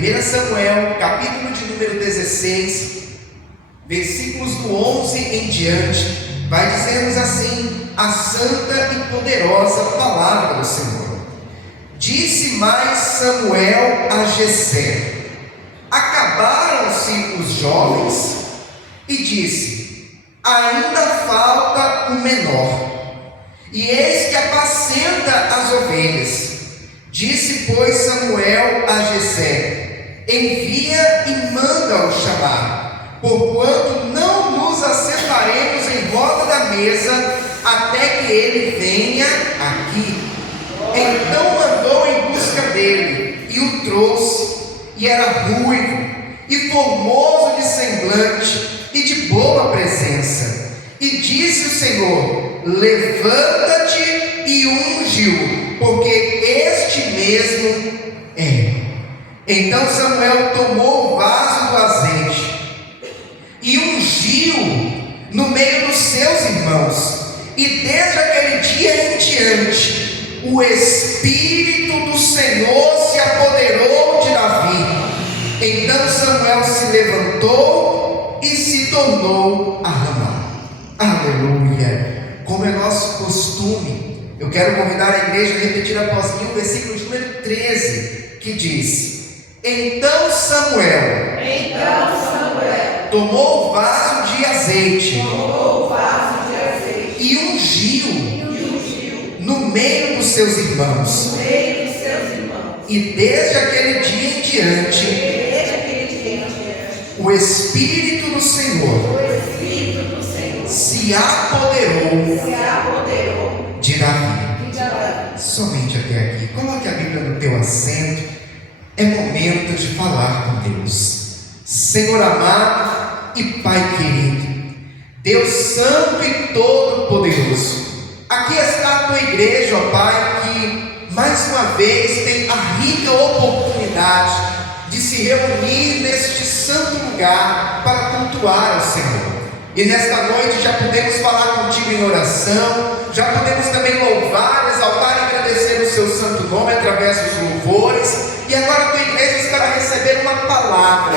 1 Samuel, capítulo de número 16, versículos do 11 em diante, vai dizer-nos assim a santa e poderosa palavra do Senhor. Disse mais Samuel a Jessé: acabaram-se os jovens? E disse: ainda falta o menor, e eis que apacenta as ovelhas. Disse, pois, Samuel a Jessé: envia e manda-o chamar, porquanto não nos assentaremos em volta da mesa até que ele venha aqui. Então mandou em busca dele, e o trouxe, e era ruivo, e formoso de semblante, e de boa presença. E disse o Senhor: levanta-te e unge-o, porque este mesmo é. Então Samuel tomou o vaso do azeite e ungiu no meio dos seus irmãos, e desde aquele dia em diante o Espírito do Senhor se apoderou de Davi. Então Samuel se levantou e se tornou a Ramá. Aleluia! Como é nosso costume, eu quero convidar a igreja a repetir após mim o versículo de número 13, que diz: então Samuel tomou o vaso de azeite e ungiu no meio dos seus irmãos. E desde aquele dia em diante o Espírito do Senhor se apoderou de Davi. Somente até aqui. Coloque a Bíblia no teu assento. É momento de falar com Deus. Senhor amado e Pai querido, Deus santo e todo-poderoso, aqui está a tua igreja, ó Pai, que mais uma vez tem a rica oportunidade de se reunir neste santo lugar para cultuar ao Senhor. E nesta noite já podemos falar contigo em oração, já podemos também louvar, exaltar e agradecer o seu santo nome através dos louvores. E agora a tua igreja estará recebendo uma palavra,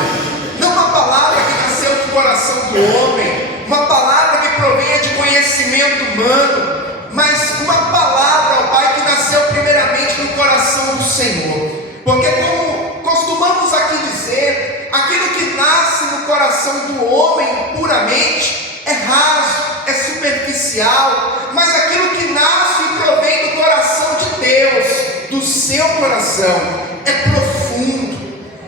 não uma palavra que nasceu do coração do homem, uma palavra que provenha de conhecimento humano, mas uma palavra, ó Pai, que nasceu primeiramente no coração do Senhor. Porque, como costumamos aqui dizer, aquilo que nasce no coração do homem puramente é raso, é superficial, mas aquilo que nasce e provém do coração de Deus, do seu coração, é profundo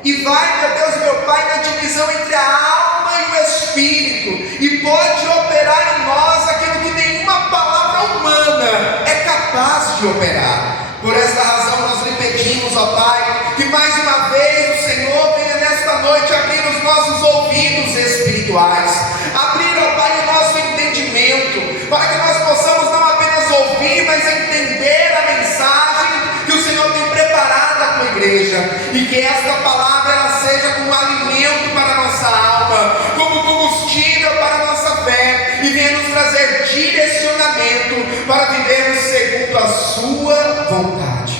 e vai, meu Deus, meu Pai, na divisão entre a alma e o espírito, e pode operar em nós aquilo que nenhuma palavra humana é capaz de operar. Por esta razão nós lhe pedimos, ó Pai, que mais uma vez o Senhor venha nesta noite abrir os nossos ouvidos espirituais, abrir, ó Pai, o nosso entendimento, para que nós possamos não apenas ouvir, mas entender a mensagem que o Senhor tem preparado à tua igreja, e que esta palavra ela seja como alimento para a nossa alma, como combustível para a nossa fé, e venha nos trazer direcionamento para vivermos segundo a sua vontade.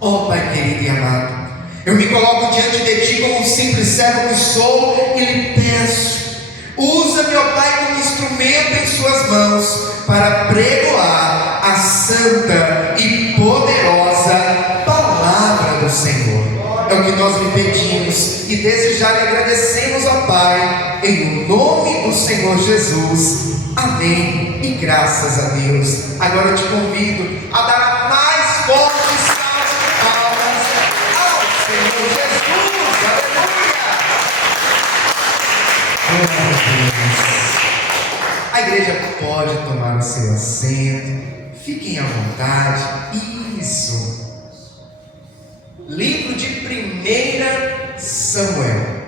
Ó Pai querido e amado, eu me coloco diante de Ti como um simples servo que sou e lhe peço: usa-me, ó Pai, como instrumento em Suas mãos para pregoar a santa e poderosa palavra do Senhor. É o que nós lhe pedimos e desde já lhe agradecemos, ó Pai, em nome do Senhor Jesus. Amém e graças a Deus. Agora eu te convido a dar a mais forte salva de palmas ao Senhor Jesus. Aleluia! A igreja pode tomar o seu assento, fiquem à vontade. Isso. Livro de 1 Samuel.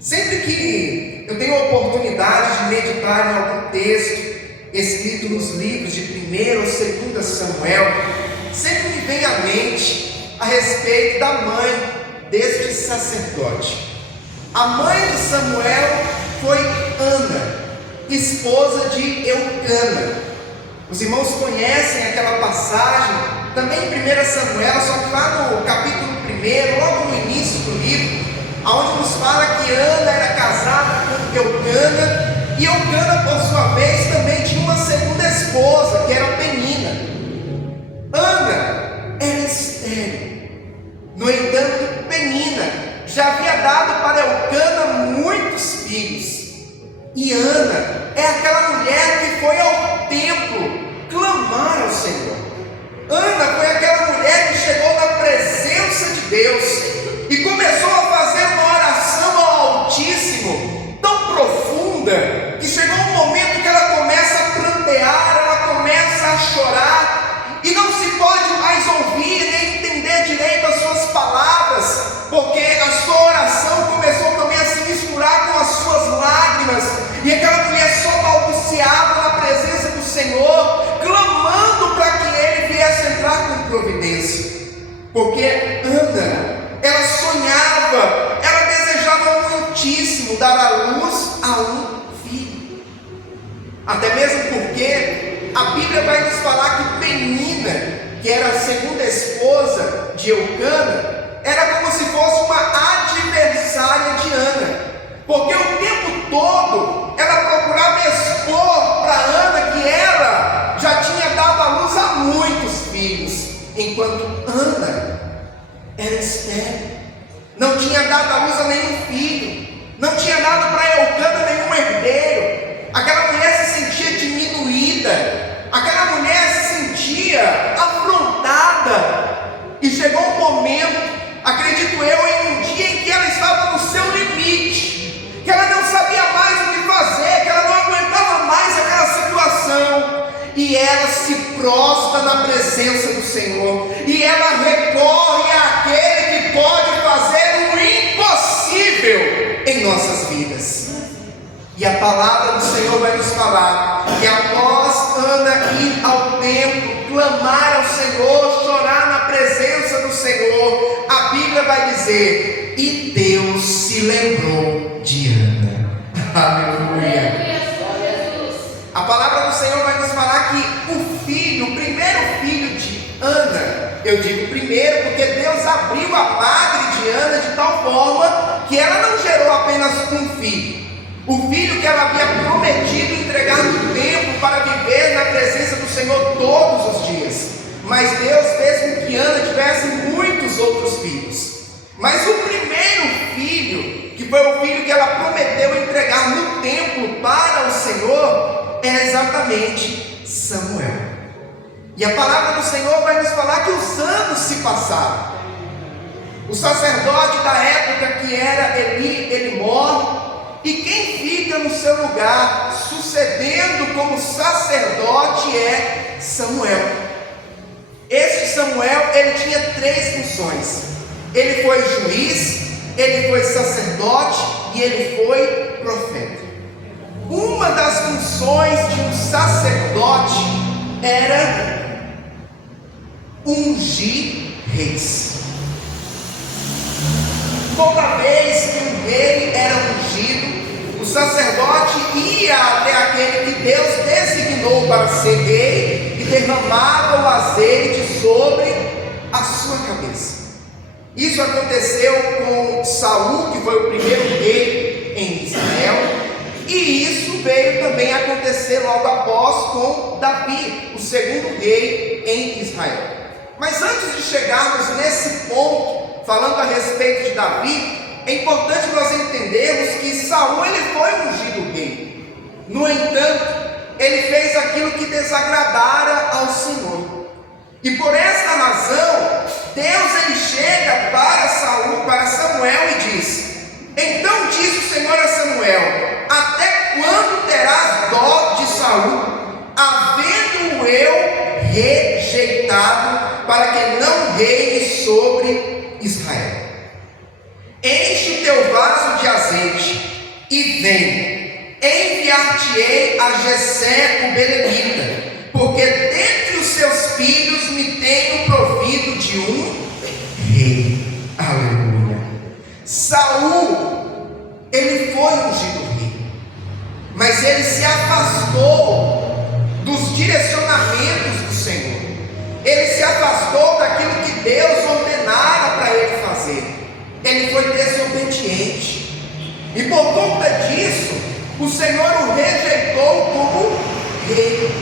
Sempre que eu tenho a oportunidade de meditar em algum texto escrito nos livros de 1 ou 2 Samuel, sempre me vem à mente a respeito da mãe deste sacerdote. A mãe de Samuel foi Ana, esposa de Eucana. Os irmãos conhecem aquela passagem também em 1 Samuel, só que lá no capítulo 1, logo no início do livro, onde nos fala que Ana era casada com Eucana, e Eucana, por sua vez, também tinha uma segunda esposa, que era Penina. Ana era estéril. No entanto, Penina já havia dado para Eucana muitos filhos. E Ana é aquela mulher que foi ao templo clamar ao Senhor. Ana foi aquela mulher que chegou na presença de Deus e começou a fazer uma oração ao Altíssimo tão profunda, que chegou um momento que ela começa a prantear, ela começa a chorar, e não se pode mais ouvir nem entender direito as suas palavras, porque a sua oração começou também a se misturar com as suas lágrimas, e aquela mulher só balbuciava na presença do Senhor, clamando para que Ele viesse entrar com providência. Porque Ana, ela sonhava, ela desejava muitíssimo dar à luz a um filho. Até mesmo porque a Bíblia vai nos falar que Penina, que era a segunda esposa de Eucana, era como se fosse uma adversária de Ana, porque o tempo todo ela procurava expor para Ana que ela já tinha dado à luz a muitos filhos, enquanto Ana era estéril, não tinha dado à luz a nenhum filho, não tinha dado para Eucana nenhum herdeiro. Aquela mulher se sentia diminuída, aquela mulher se sentia afrontada, e chegou um momento, acredito eu, em um dia em que ela estava no seu limite, que ela não sabia mais o que fazer, que ela não aguentava mais aquela situação, e ela se prostra na presença do Senhor, e ela recorre àquele que pode fazer o impossível em nossas vidas. E a palavra do Senhor vai nos falar que após Ana ir ao templo, clamar ao Senhor, chorar na presença do Senhor, a Bíblia vai dizer: e Deus se lembrou de Ana. Aleluia. A palavra do Senhor vai nos falar que o primeiro filho de Ana, eu digo primeiro porque Deus abriu a madre de Ana de tal forma que ela não gerou apenas um filho. O filho que ela havia prometido entregar no templo para viver na presença do Senhor todos os dias. Mas Deus fez com que Ana tivesse muitos outros filhos. Mas o primeiro filho, que foi o filho que ela prometeu entregar no templo para o Senhor, é exatamente Samuel. E a palavra do Senhor vai nos falar que os anos se passaram. O sacerdote da época, que era Eli, ele morre. E quem fica no seu lugar, sucedendo como sacerdote, é Samuel. Esse Samuel, ele tinha 3 funções. Ele foi juiz, ele foi sacerdote e ele foi profeta. Uma das funções de um sacerdote era ungir reis. Toda vez que um rei era ungido, o sacerdote ia até aquele que Deus designou para ser rei e derramava o azeite sobre a sua cabeça. Isso aconteceu com Saul, que foi o primeiro rei em Israel, e isso veio também acontecer logo após com Davi, o segundo rei em Israel. Mas antes de chegarmos nesse ponto, falando a respeito de Davi, é importante nós entendermos que Saul, ele foi ungido rei. No entanto, ele fez aquilo que desagradara ao Senhor. E por esta razão, Deus ele chega para Samuel e diz: então disse o Senhor a Samuel: até quando terás dó de Saul, havendo-o eu rejeitado, para que não reine sobre Israel? Enche o teu vaso de azeite e vem, enviar-te-ei a Jessé o belemita, porque dentre os seus filhos me tenho provido de um rei. Aleluia. Saul, ele foi ungido rei, mas ele se afastou dos direcionamentos do Senhor. Ele se afastou daquilo que Deus ordenara para ele fazer. Ele foi desobediente. E por conta disso, o Senhor o rejeitou como rei.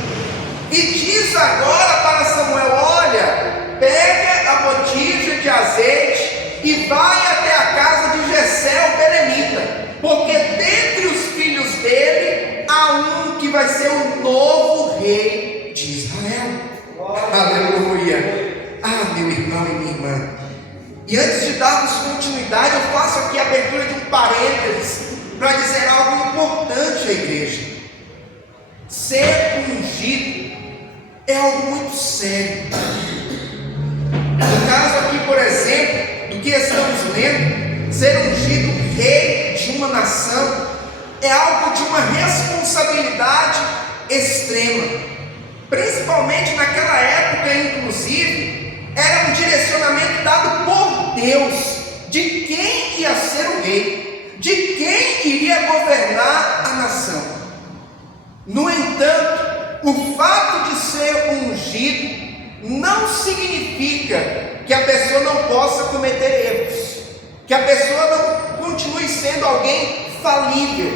E diz agora para Samuel: olha, pega a botija de azeite e vai até a casa de Jessé o belemita, porque dentre os filhos dele há um que vai ser o novo rei de Israel. Aleluia! Ah, meu irmão e minha irmã, e antes de darmos continuidade, eu faço aqui a abertura de um parênteses para dizer algo importante à igreja. Ser ungido é algo muito sério. No caso aqui, por exemplo, do que estamos lendo, ser ungido rei de uma nação é algo de uma responsabilidade extrema. Principalmente naquela época, inclusive, era um direcionamento dado por Deus de quem ia ser o rei, de quem iria governar a nação. No entanto, o fato de ser ungido não significa que a pessoa não possa cometer erros, que a pessoa não continue sendo alguém falível.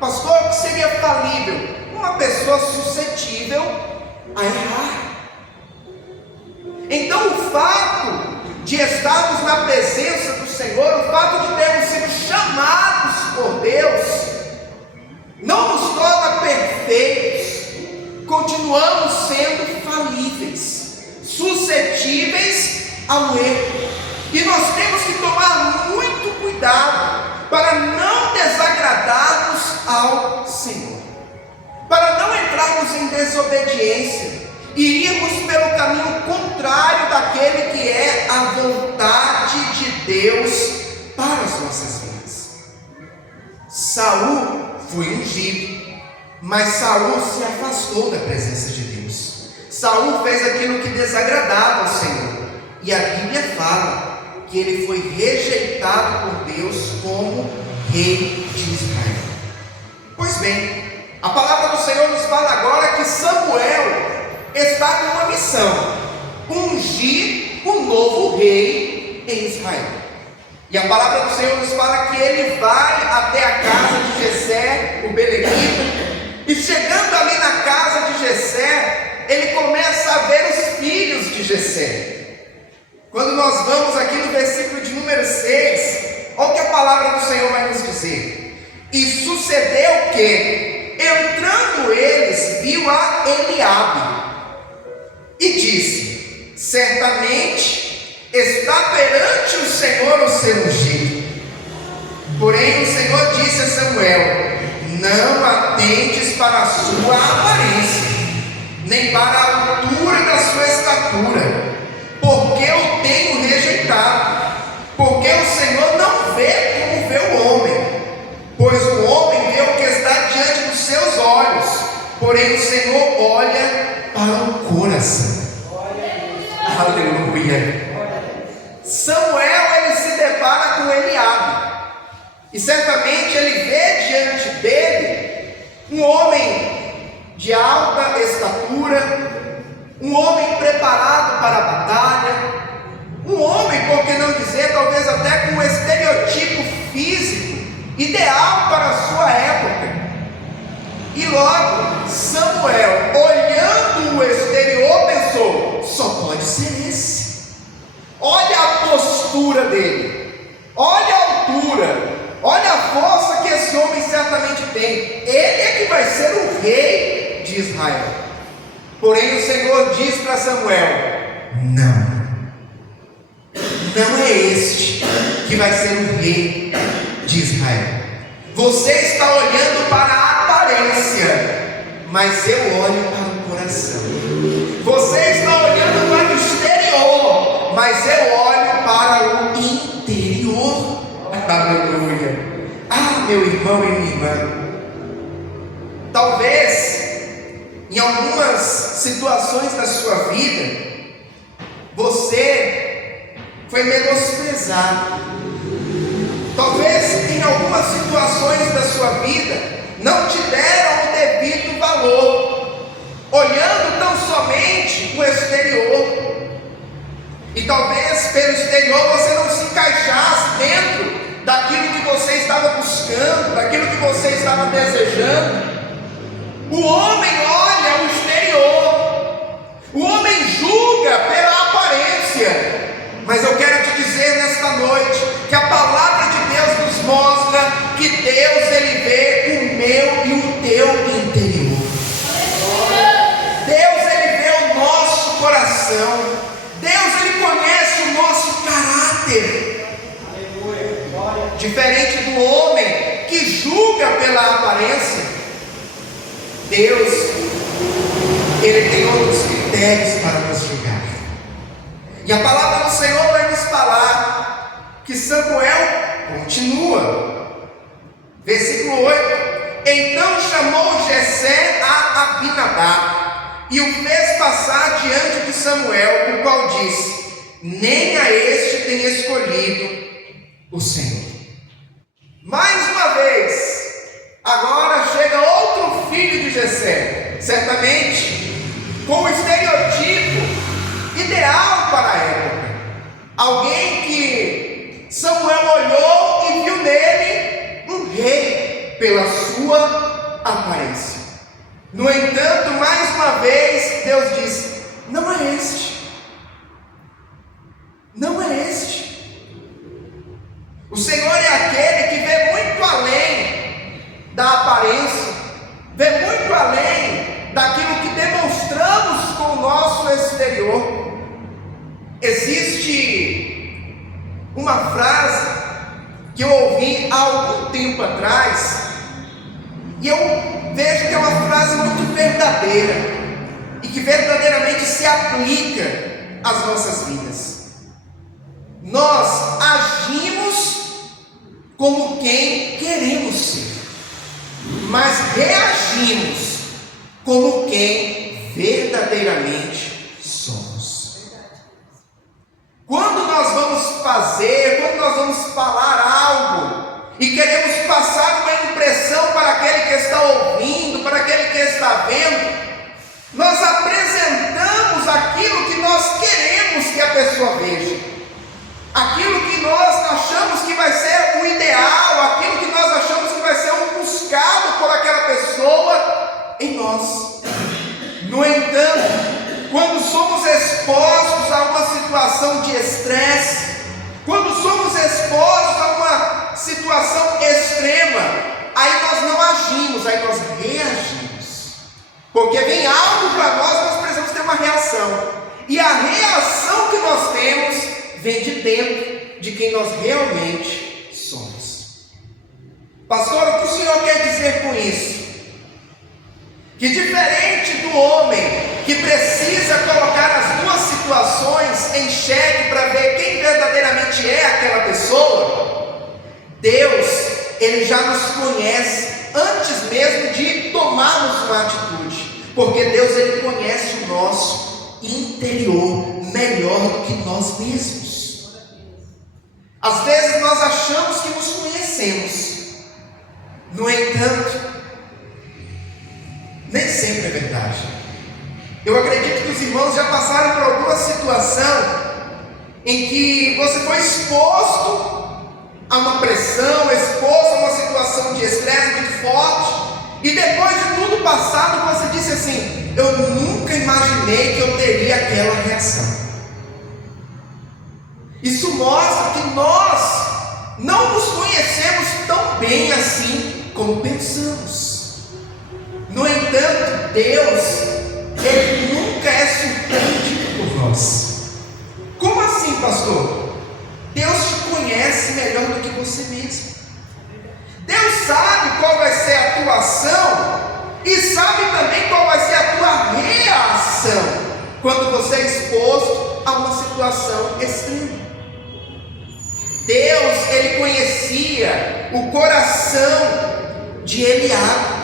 Pastor, o que seria falível? Uma pessoa suscetível a errar. Então, o fato de estarmos na presença do Senhor, o fato de termos sido chamados por Deus, não nos torna perfeitos. Continuamos sendo falíveis, suscetíveis ao erro, e nós temos que tomar muito cuidado para não desagradarmos ao Senhor, para não entrarmos em desobediência e irmos pelo caminho contrário daquele que é a vontade de Deus para as nossas vidas. Saul foi ungido, mas Saul se afastou da presença de Deus. Saul fez aquilo que desagradava ao Senhor, e a Bíblia fala que ele foi rejeitado por Deus como rei de Israel. Pois bem, a palavra do Senhor nos fala agora que Samuel está com uma missão: ungir um novo rei em Israel. E a palavra do Senhor nos fala que ele vai até a casa de Jessé o belemita, e chegando ali na casa de Jessé, ele começa a ver os filhos de Jessé. Quando nós vamos aqui no versículo de número 6, olha o que a palavra do Senhor vai nos dizer: e sucedeu que, entrando eles, viu a Eliabe, e disse: certamente está perante o Senhor o seu ungido. Porém o Senhor disse a Samuel: não atendes para a sua aparência, nem para a altura da sua estatura, porque eu tenho rejeitado. Porque o Senhor não vê como vê o homem, pois o homem vê o que está diante dos seus olhos, porém o Senhor olha para o coração. Aleluia. Samuel, ele se depara com Eliabe, e certamente ele vê diante dele um homem de alta estatura, um homem preparado para a batalha, um homem, por que não dizer, talvez até com um estereotipo físico ideal para a sua época. E logo Samuel, olhando o exterior, pensou: só pode ser esse. Olha a postura dele, olha a altura, olha a força que esse homem certamente tem. Ele é que vai ser o rei de Israel. Porém o Senhor diz para Samuel: não é este que vai ser o rei de Israel. Você está olhando para a aparência, mas eu olho para o coração. Você está olhando para o exterior, mas eu olho para o interior. Aleluia. Ah, meu irmão e minha irmã, talvez em algumas situações da sua vida você foi menosprezado. Talvez em algumas situações da sua vida não te deram o devido valor, olhando tão somente o exterior. E talvez pelo exterior você não se encaixasse dentro daquilo que você estava buscando, daquilo que você estava desejando. O homem olha o exterior, o homem julga pela aparência. Mas eu quero te dizer nesta noite que a palavra de Deus nos mostra que Deus, Ele vê o meu e o teu interior. Deus, Ele vê o nosso coração. Deus, Ele conhece o nosso caráter. Diferente do homem que julga pela aparência, Deus, Ele tem outros critérios para nos julgar. E a palavra do Senhor vai nos falar que Samuel continua. Versículo 8: Então chamou Jessé a Abinadab e o fez passar diante de Samuel, o qual disse: Nem a este tem escolhido o Senhor. Mais uma vez, agora chega outro filho de Jessé, certamente com o estereotipo ideal para a época. Alguém que Samuel olhou e viu nele um rei pela sua aparência. No entanto, mais uma vez, Deus diz: não é este. Não é este. O Senhor é aquele que vê muito além da aparência, vê muito além daquilo que demonstramos com o nosso exterior. Existe uma frase que eu ouvi há algum tempo atrás, e eu vejo que é uma frase muito verdadeira, e que verdadeiramente se aplica às nossas vidas. Nós agimos como quem queremos ser, mas reagimos como quem verdadeiramente somos. Quando nós vamos fazer, quando nós vamos falar algo e queremos passar uma impressão para aquele que está ouvindo, para aquele que está vendo, nós apresentamos aquilo que nós queremos que a pessoa veja, aquilo que nós achamos que vai ser o ideal, aquilo que nós achamos que vai ser o buscado por aquela pessoa em nós. No entanto, quando somos expostos a uma situação de estresse, quando somos expostos a uma situação extrema, aí nós não agimos, aí nós reagimos. Porque vem algo para nós precisamos ter uma reação. E a reação que nós temos vem de dentro de quem nós realmente somos. Pastor, o que o Senhor quer dizer com isso? Que diferente do homem que precisa colocar as duas situações em xeque para ver quem verdadeiramente é aquela pessoa, Deus, Ele já nos conhece antes mesmo de tomarmos uma atitude, porque Deus, Ele conhece o nosso interior melhor do que nós mesmos. Às vezes nós achamos que nos conhecemos, no entanto, nem sempre é verdade. Eu acredito que os irmãos já passaram por alguma situação em que você foi exposto a uma pressão, exposto a uma situação de estresse muito forte, e depois de tudo passado você disse assim: eu nunca imaginei que eu teria aquela reação. Isso mostra que nós não nos conhecemos tão bem assim como pensamos. No entanto, Deus, Ele nunca é surpreendido por nós. Como assim, pastor? Deus te conhece melhor do que você mesmo. Deus sabe qual vai ser a tua ação e sabe também qual vai ser a tua reação quando você é exposto a uma situação extrema. Deus, Ele conhecia o coração de Eliabe.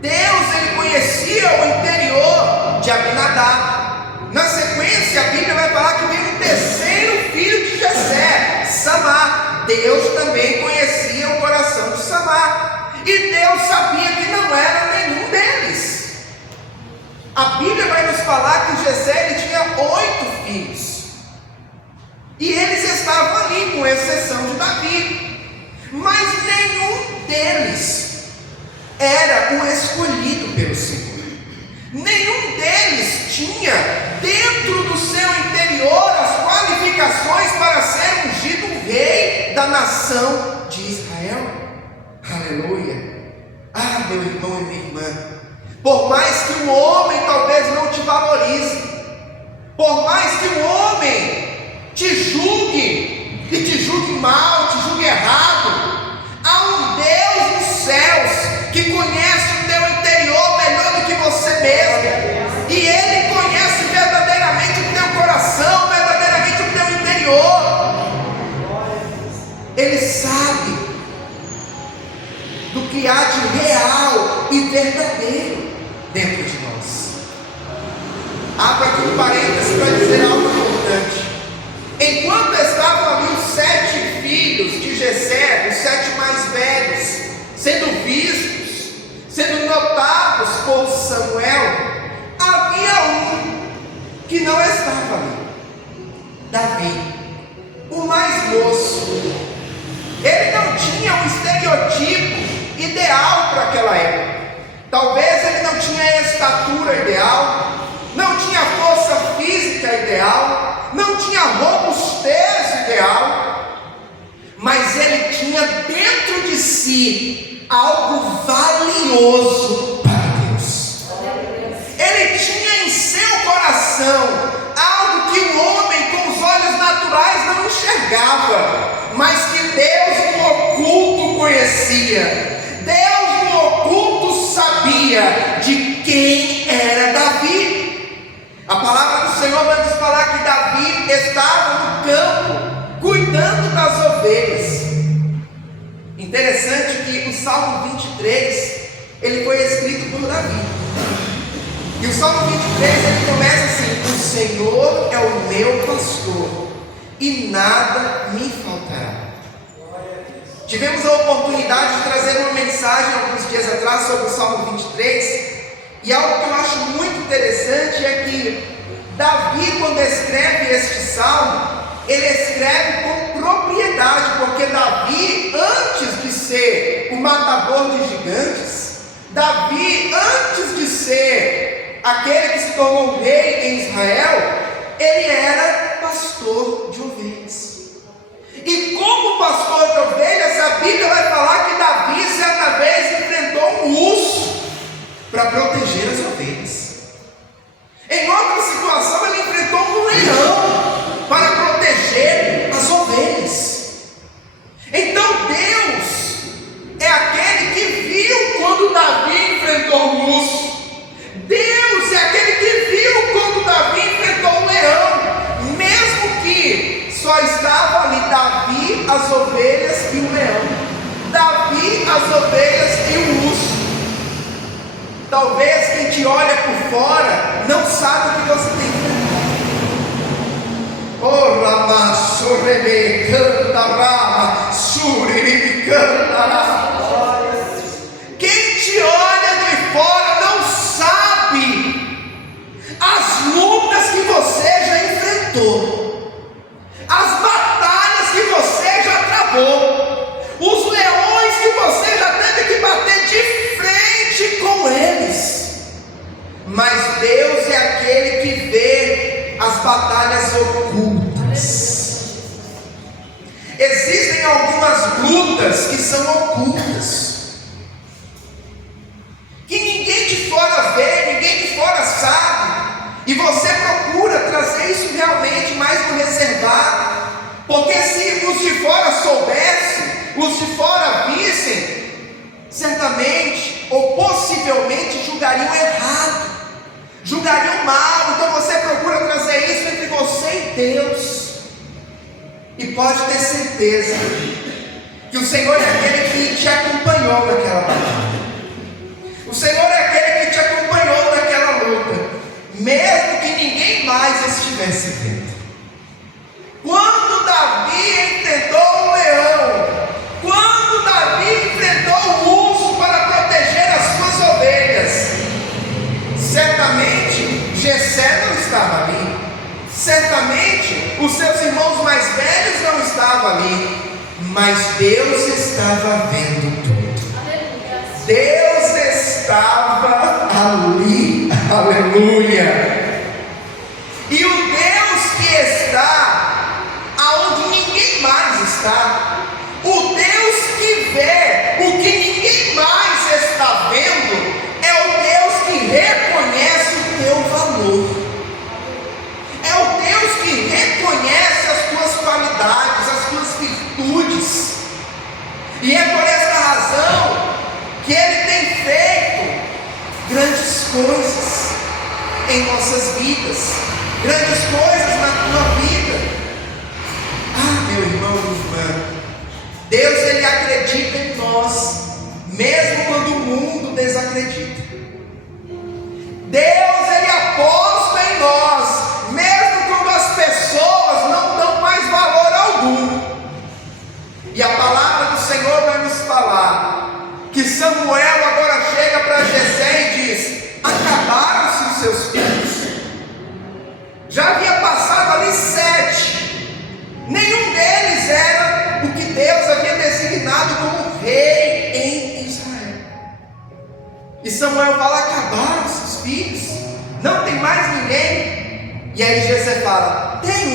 Deus, Ele conhecia o interior de Abinadab. Na sequência, a Bíblia vai falar que veio um terceiro filho de Jessé, Samar. Deus também conhecia o coração de Samar, e Deus sabia que não era nenhum deles. A Bíblia vai nos falar que Jessé, ele tinha 8 filhos. E eles estavam ali, com exceção de Davi. Mas nenhum deles era o escolhido pelo Senhor. Nenhum deles tinha dentro do seu interior as qualificações para ser ungido rei da nação de Israel. Aleluia. Ah, meu irmão e minha irmã, por mais que um homem talvez não te valorize, por mais que um homem te julgue, e te julgue mal, te julgue errado, há um Deus nos céus que conhece o teu interior melhor do que você mesmo, e Ele conhece verdadeiramente o teu coração, verdadeiramente o teu interior. Ele sabe do que há de real e verdadeiro dentro de nós. Abra aqui um parênteses para dizer algo importante. Enquanto estavam ali os 7 filhos de Jessé, os 7 mais velhos, sendo vistos, sendo notados por Samuel, havia um que não estava ali, Davi, o mais moço. Ele não tinha um estereotipo ideal para aquela época. Talvez ele não tinha a estatura ideal, não tinha a força física ideal, não tinha a robustez ideal, mas ele tinha dentro de si algo valioso para Deus. Ele tinha em seu coração algo que o homem com os olhos naturais não enxergava, mas que Deus no oculto conhecia. Deus no oculto sabia de quem era Davi. A palavra do Senhor vai nos falar que Davi estava no campo, cuidando das ovelhas. Interessante que o Salmo 23, ele foi escrito por Davi. E o Salmo 23, ele começa assim: o Senhor é o meu pastor, e nada me faltará. Tivemos a oportunidade de trazer uma mensagem alguns dias atrás sobre o Salmo 23, e algo que eu acho muito interessante é que Davi, quando escreve este salmo, ele escreve com propriedade, porque Davi, antes de ser o matador de gigantes, Davi, antes de ser aquele que se tornou rei em Israel, ele era pastor de ovelhas. E como pastor de ovelhas, a Bíblia vai falar que Davi certa vez enfrentou um urso para proteger as ovelhas. Em outra situação, ele enfrentou um leão para proteger as ovelhas. Então Deus é aquele que viu quando Davi enfrentou um urso. Deus é aquele que viu quando Davi enfrentou um leão, mesmo que só estava ali Davi, as ovelhas e o leão, Davi, as ovelhas e o urso. Talvez quem te olha por fora não sabe o que você tem feito. Oh, Rama, Sorebe, canta, Rama, Suriri, canta. Quem te olha de fora não sabe as lutas que você já enfrentou, as batalhas que você já travou, os leões que você já teve que bater de frente com eles. Mas Deus é aquele que vê as batalhas ocultas. Existem algumas lutas que são ocultas, que ninguém de fora vê, ninguém de fora sabe, e você procura trazer isso realmente mais no reservado, porque se os de fora soubessem, os de fora vissem, certamente ou possivelmente julgariam errado, julgariam mal. Então você procura trazer isso entre você e Deus, e pode ter certeza que o Senhor é aquele que te acompanhou naquela batalha. O Senhor é aquele que te acompanhou naquela luta, mesmo que ninguém mais estivesse vendo. Quando Davi enfrentou o leão, quando Davi enfrentou o urso para proteger as suas ovelhas, certamente Jessé não estava ali, certamente os seus irmãos mais estava vendo tudo. Deus estava ali. Aleluia. E o Deus que está aonde ninguém mais está, o Deus que vê o que ninguém mais está vendo, é o Deus que reconhece o teu valor. É o Deus que reconhece as tuas qualidades, as tuas virtudes. E é por esta razão que Ele tem feito grandes coisas em nossas vidas, grandes coisas na tua vida. Ah, meu irmão e irmã, Deus, Ele acredita em nós, mesmo quando o mundo desacredita. Deus, Ele aposta em nós, mesmo quando as pessoas não dão mais valor algum. E a palavra do Senhor vai nos falar que Samuel agora chega para Jessé e diz: acabaram-se os seus filhos. Já havia passado ali 7. Nenhum deles era o que Deus havia designado como rei em Israel. E Samuel fala: acabaram-se os filhos, não tem mais ninguém. E aí Jessé fala: tem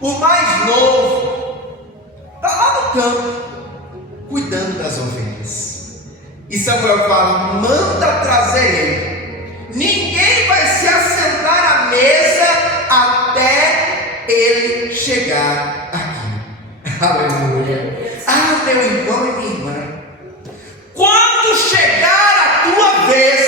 um, o mais novo, está lá no campo, cuidando das ovelhas. E Samuel fala: manda trazer ele. Ninguém vai se assentar à mesa até ele chegar aqui. Aleluia. Ah, meu irmão e minha irmã, quando chegar a tua vez,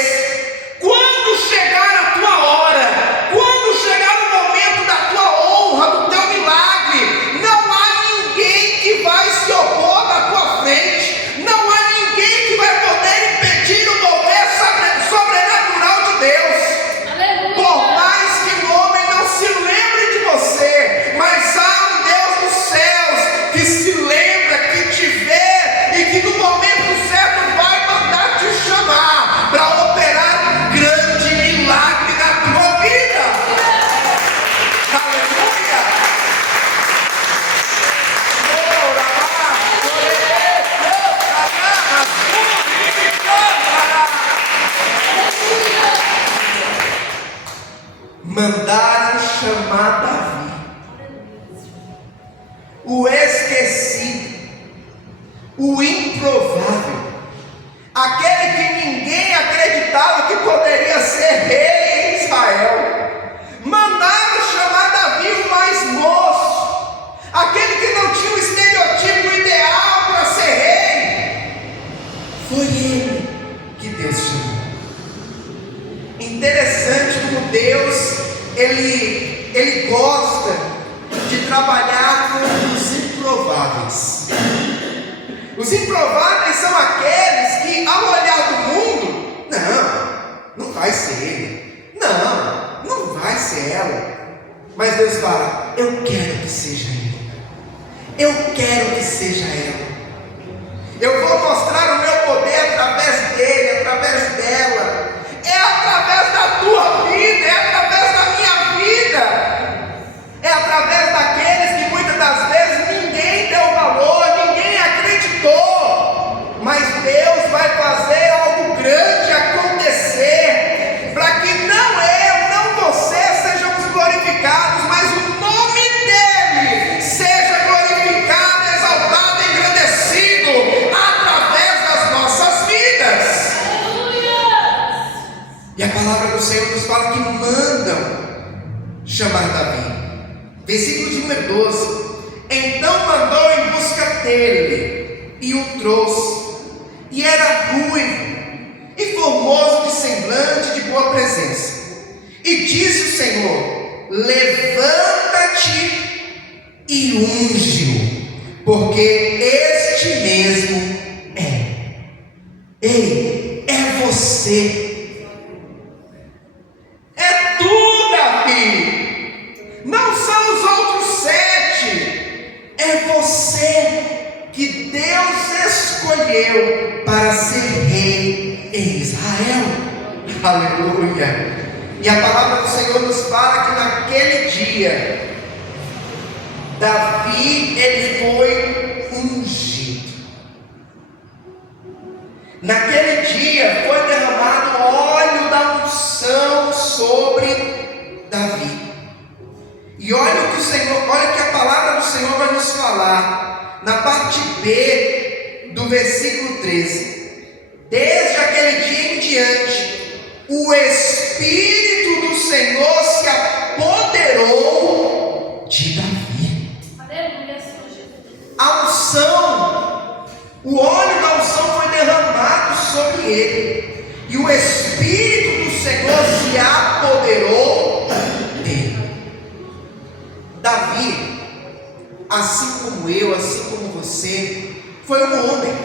quando chegar a tua hora, quando chegar o momento da tua honra, do teu milagre, não há ninguém que vai se opor na tua frente, não há ninguém que vai poder impedir o mover sobrenatural de Deus. Aleluia. Por mais que o homem não se lembre de você, mas há um Deus dos céus que se lembra, que te vê e que no momento certo vai mandar te chamar para operar um grande milagre na tua vida. Aleluia. Mandaram chamar Davi, o esquecido, o improvável, aquele que ninguém acreditava que poderia ser rei em Israel. Mandaram chamar Davi, o mais moço, aquele que não tinha o estereotipo ideal para ser rei. Foi ele que Deus chamou. Interessante como Deus, Ele gosta de trabalhar com os improváveis. Os improváveis são aqueles que, ao olhar do mundo, não vai ser ele, não vai ser ela. Mas Deus fala: eu quero que seja ele, eu quero que seja ela. Eu vou mostrar o meu poder através dele, através dela. É através da tua vida, é através da minha vida, é através daqueles que muitas das vezes ninguém deu valor, ninguém acreditou, mas Deus vai fazer algo grande acontecer, para que não eu, não você sejamos glorificados, mas o nome dele seja glorificado, exaltado, engrandecido através das nossas vidas. E a palavra do Senhor nos fala que mandam chamar Davi. Versículo de número 12. Então mandou em busca dele e o trouxe. E era ruivo e formoso de semblante, de boa presença. E disse o Senhor: levanta-te e unge-o, porque este mesmo é. Ei, é você. Não são os outros 7, é você que Deus escolheu para ser rei em Israel. Aleluia. E a palavra do Senhor nos fala que naquele dia Davi, ele foi parte B do versículo 13. Desde aquele dia em diante, o Espírito do Senhor se apoderou de Davi. A unção, o óleo da unção foi derramado sobre ele, e o Espírito do Senhor se apoderou dele. Davi, assim como eu, assim como você, foi um homem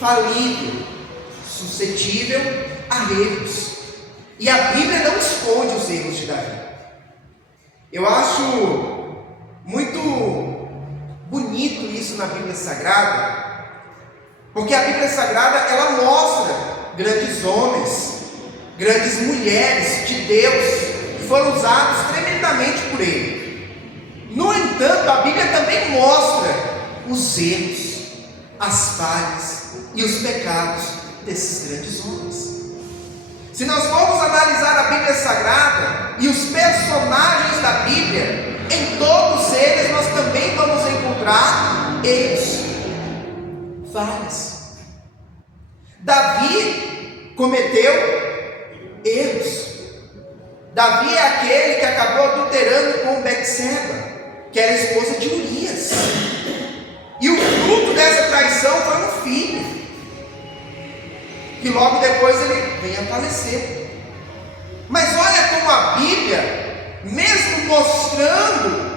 falível, suscetível a erros, e a Bíblia não esconde os erros de Davi. Eu acho muito bonito isso na Bíblia Sagrada, porque a Bíblia Sagrada, ela mostra grandes homens, grandes mulheres de Deus, que foram usados tremendamente por Ele. No entanto, a Bíblia também mostra os erros, as falhas e os pecados desses grandes homens. Se nós formos analisar a Bíblia Sagrada e os personagens da Bíblia, em todos eles nós também vamos encontrar erros, falhas. Davi cometeu erros. Davi é aquele que acabou adulterando com Betseba, que era esposa de Urias, e o fruto dessa traição foi um filho, que logo depois ele vem a falecer. Mas olha como a Bíblia, mesmo mostrando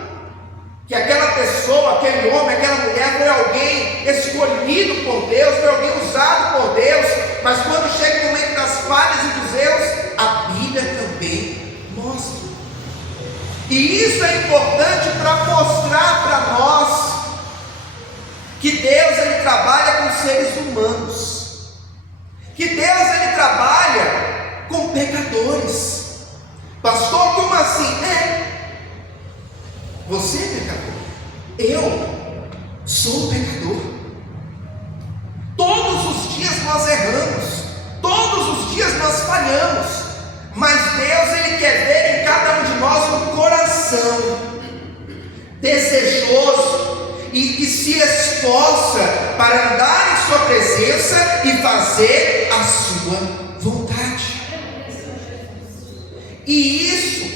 que aquela pessoa, aquele homem, aquela mulher foi alguém escolhido por Deus, foi alguém usado por Deus, mas quando chega o momento das falhas e dos erros, a Bíblia também mostra. E isso é importante para mostrar para nós que Deus, ele trabalha com seres humanos, que Deus, ele trabalha com pecadores. Pastor, como assim? Você é pecador, eu sou pecador. Todos os dias nós erramos, todos os dias nós falhamos, mas Deus, ele quer ver em cada um de nós um coração desejoso e que se esforça para andar em sua presença e fazer a sua vontade. E isso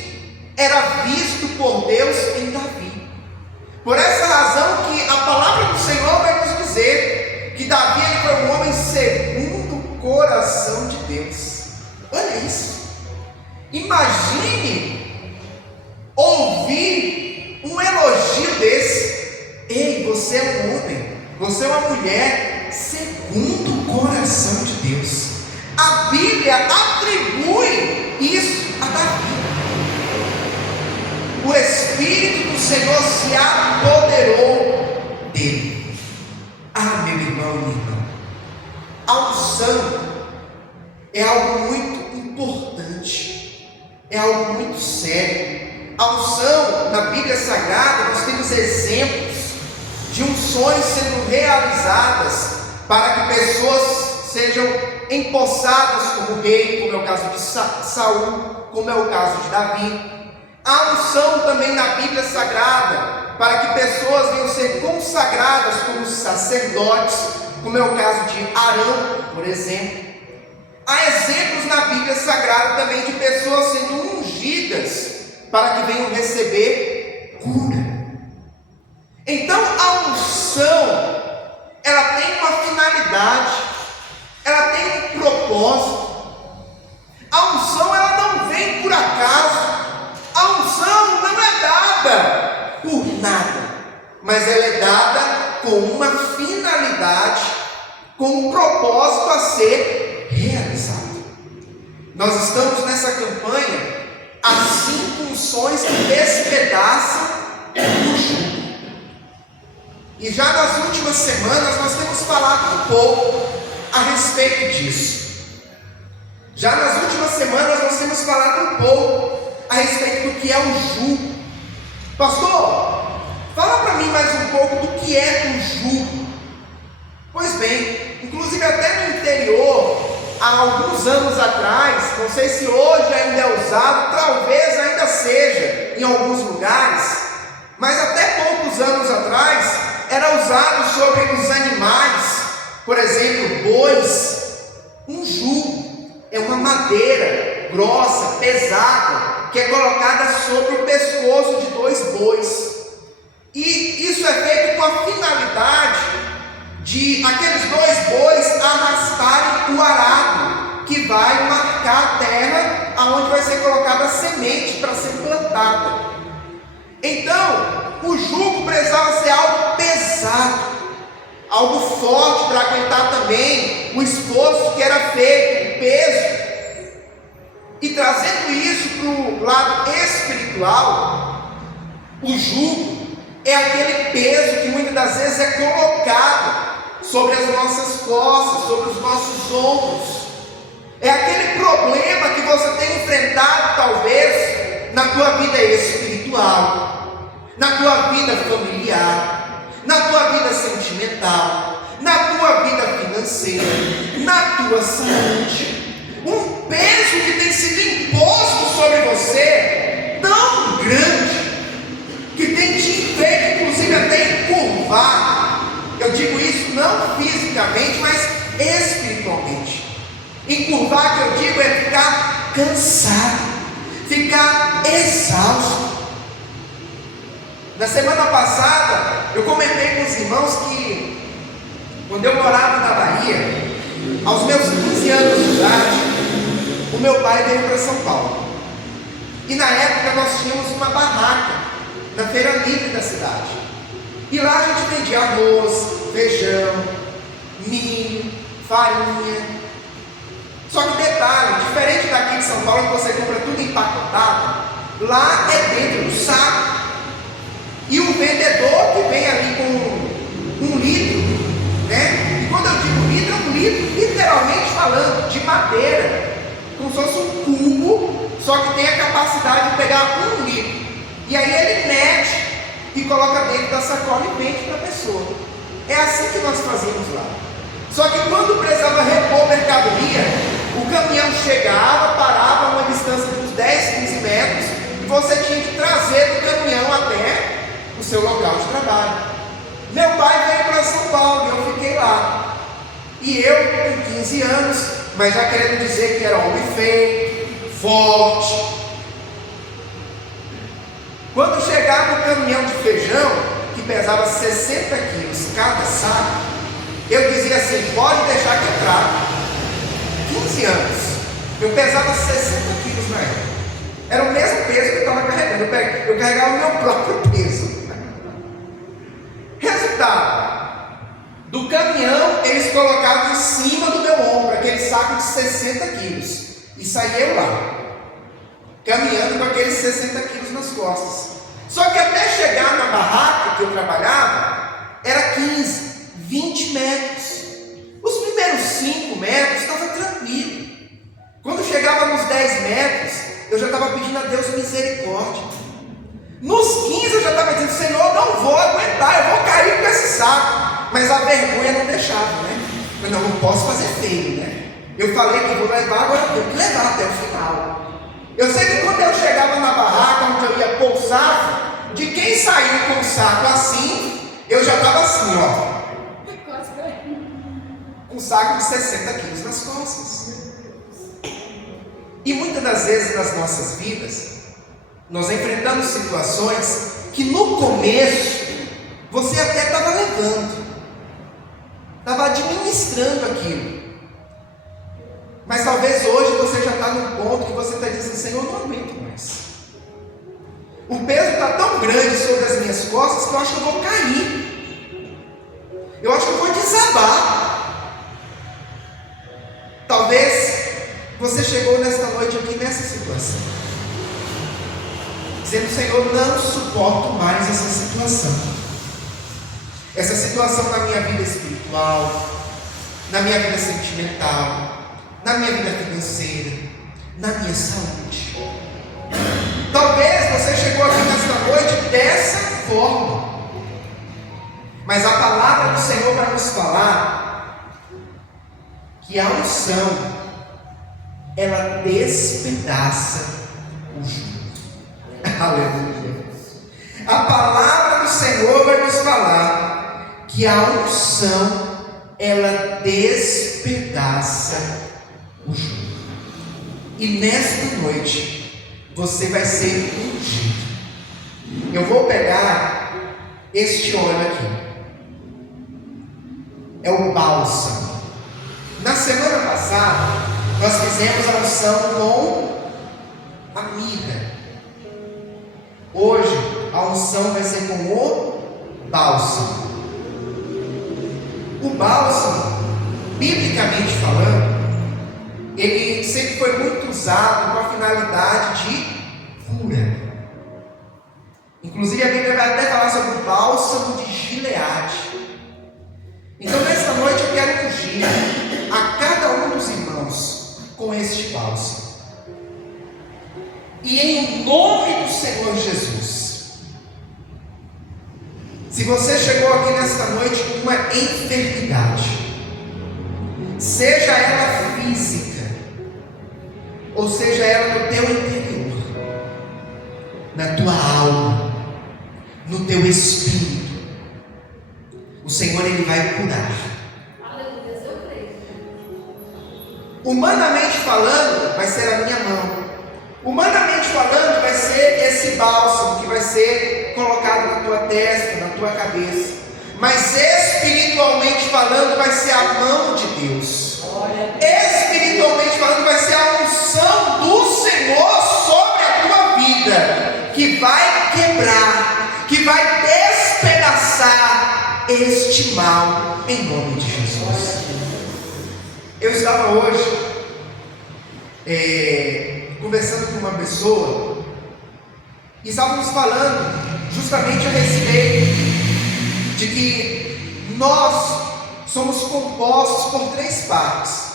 era visto por Deus em Davi. Por essa razão que a palavra do Senhor vai nos dizer que Davi, ele foi um homem segundo o coração de Deus. Olha isso. Imagine ouvir um elogio desse. Ei, você é um homem, você é uma mulher segundo o coração de Deus. A Bíblia atribui isso a Davi. O Espírito do Senhor se apoderou dele. Ah, meu irmão e minha irmã, a unção é algo muito importante, é algo muito sério. A unção, na Bíblia Sagrada, nós temos exemplos de unções sendo realizadas para que pessoas sejam empossadas como rei, como é o caso de Saul, como é o caso de Davi. Há unção também na Bíblia Sagrada para que pessoas venham ser consagradas como sacerdotes, como é o caso de Arão, por exemplo. Há exemplos na Bíblia Sagrada também de pessoas sendo ungidas para que venham receber cura. Então a unção, ela tem uma finalidade, ela tem um propósito. A unção, ela não vem por acaso. A unção não é dada por nada, mas ela é dada com uma finalidade, com um propósito a ser realizado. Nós estamos nessa campanha, as 5 unções que despedaçam o jugo. E já nas últimas semanas nós temos falado um pouco a respeito disso. Já nas últimas semanas nós temos falado um pouco a respeito do que é o jugo. Pastor, fala para mim mais um pouco do que é o jugo. Pois bem, inclusive até no interior, há alguns anos atrás, não sei se hoje ainda é usado, talvez ainda seja em alguns lugares, mas até poucos anos atrás, era usado sobre os animais, por exemplo, bois. Um jugo é uma madeira grossa, pesada, que é colocada sobre o pescoço de 2 bois. E isso é feito com a finalidade de aqueles 2 bois arrastarem o arado, que vai marcar a terra aonde vai ser colocada a semente para ser plantada. Então, o jugo precisava ser algo pesado, algo forte para aguentar também o esforço que era feito, o peso. E trazendo isso para o lado espiritual, o jugo é aquele peso que muitas das vezes é colocado sobre as nossas costas, sobre os nossos ombros. É aquele problema que você tem enfrentado, talvez, na tua vida espiritual, na tua vida familiar, na tua vida sentimental, na tua vida financeira, na tua saúde. Um peso que tem sido imposto sobre você tão grande, que tem te feito inclusive até encurvar. Eu digo isso não fisicamente, mas espiritualmente. Encurvar, que eu digo, é ficar cansado, ficar exausto. Na semana passada eu comentei com os irmãos que quando eu morava na Bahia, aos meus 15 anos de idade, o meu pai veio para São Paulo. E na época nós tínhamos uma barraca na feira livre da cidade. E lá a gente vendia arroz, feijão, milho, farinha. Só que detalhe, diferente daqui de São Paulo, que você compra tudo empacotado, lá é dentro do saco. E o vendedor que vem ali com 1 litro, né? E quando eu digo litro, é 1 litro, literalmente falando, de madeira, como se fosse um cubo, só que tem a capacidade de pegar 1 litro. E aí ele mete e coloca dentro da sacola e vende para a pessoa. É assim que nós fazíamos lá. Só que quando precisava repor mercadoria, o caminhão chegava, parava a uma distância de uns 10, 15 metros, e você tinha que trazer do caminhão até o seu local de trabalho. Meu pai veio para São Paulo e eu fiquei lá. E eu, com 15 anos, mas já querendo dizer que era homem feito, forte. Quando chegava o caminhão de feijão, que pesava 60 quilos cada saco, eu dizia assim: pode deixar que eu trago. 15 anos, eu pesava 60 quilos na época. Era o mesmo peso que eu estava carregando. Eu carregava o meu próprio peso. Resultado: do caminhão eles colocavam em cima do meu ombro aquele saco de 60 quilos. E saía eu lá, caminhando com aqueles 60 quilos nas costas. Só que até chegar na barraca que eu trabalhava, era 15, 20 metros. Os primeiros 5 metros estava tranquilo. Quando chegava nos 10 metros, eu já estava pedindo a Deus misericórdia. Nos 15 eu já estava dizendo: Senhor, não vou aguentar, eu vou cair com esse saco. Mas a vergonha não deixava, né? Eu não posso fazer feio, né? Eu falei que vou levar, agora eu tenho que levar até o final. Eu sei que quando eu chegava na barraca onde eu ia pôr o saco, de quem saiu com o saco assim, eu já estava assim, ó, um saco de 60 quilos nas costas. E muitas das vezes nas nossas vidas, nós enfrentamos situações que no começo você até estava levando, estava administrando aquilo. Mas talvez hoje você já está num ponto que você está dizendo: Senhor, eu não aguento mais. O peso está tão grande sobre as minhas costas que eu acho que eu vou cair. Eu acho que eu vou desabar. Talvez você chegou nesta noite aqui nessa situação, dizendo: Senhor, não suporto mais essa situação. Essa situação na minha vida espiritual, na minha vida sentimental, na minha vida financeira, na minha saúde. Talvez você chegou aqui nesta noite dessa forma, mas a palavra do Senhor vai nos falar que a unção, ela despedaça o jugo. Aleluia. A palavra do Senhor vai nos falar que a unção, ela despedaça o jugo. E nesta noite, você vai ser ungido. Eu vou pegar este óleo aqui. É o bálsamo. Na semana passada, nós fizemos a unção com a mirra. Hoje, a unção vai ser com o bálsamo. O bálsamo, biblicamente falando, ele sempre foi muito usado com a finalidade de cura. Inclusive a Bíblia vai até falar sobre o bálsamo de Gileade. Então nesta noite eu quero ungir a cada um dos irmãos com este bálsamo. E em nome do Senhor Jesus, se você chegou aqui nesta noite com uma enfermidade, seja ela física, ou seja ela no teu interior, na tua alma, no teu espírito, o Senhor ele vai curar. Humanamente falando, vai ser a minha mão. Humanamente falando, vai ser esse bálsamo que vai ser colocado na tua testa, na tua cabeça. Mas espiritualmente falando, vai ser a mão de Deus. Espiritualmente falando, vai ser a unção do Senhor sobre a tua vida, que vai quebrar, que vai despedaçar este mal, em nome de Jesus. Eu estava hoje conversando com uma pessoa e estávamos falando justamente a respeito de que nós somos compostos por 3 partes.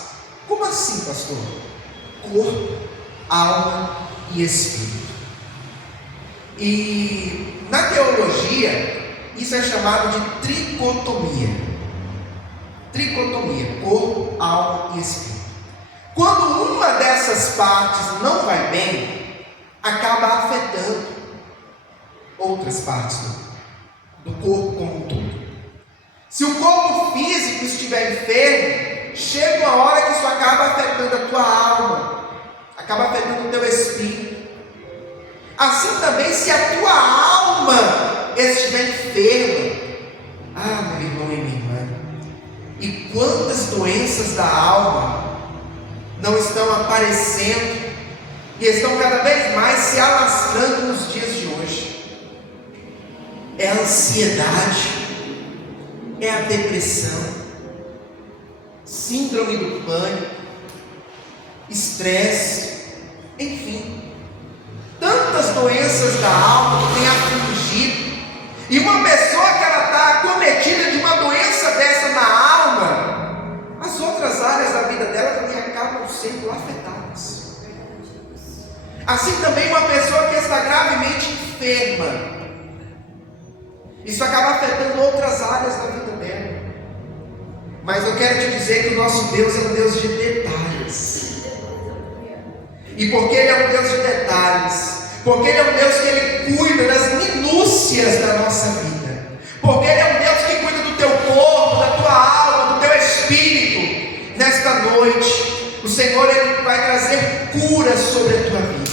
Como assim, pastor? Corpo, alma e espírito. E na teologia, isso é chamado de tricotomia. Tricotomia, corpo, alma e espírito. Quando uma dessas partes não vai bem, acaba afetando outras partes do corpo como um todo. Se o corpo físico estiver enfermo, chega uma hora que isso acaba afetando a tua alma, acaba afetando o teu espírito. Assim também, se a tua alma estiver enferma, meu irmão e minha irmã, e quantas doenças da alma não estão aparecendo e estão cada vez mais se alastrando nos dias de hoje? É a ansiedade, é a depressão, síndrome do pânico, estresse, enfim, tantas doenças da alma que têm afligido. E uma pessoa que ela está acometida de uma doença dessa na alma, as outras áreas da vida dela também acabam sendo afetadas. Assim também uma pessoa que está gravemente enferma, isso acaba afetando outras áreas da vida dela. Mas eu quero te dizer que o nosso Deus é um Deus de detalhes. E porque Ele é um Deus de detalhes, porque Ele é um Deus que Ele cuida das minúcias da nossa vida, porque Ele é um Deus que cuida do teu corpo, da tua alma, do teu espírito, nesta noite o Senhor ele vai trazer cura sobre a tua vida,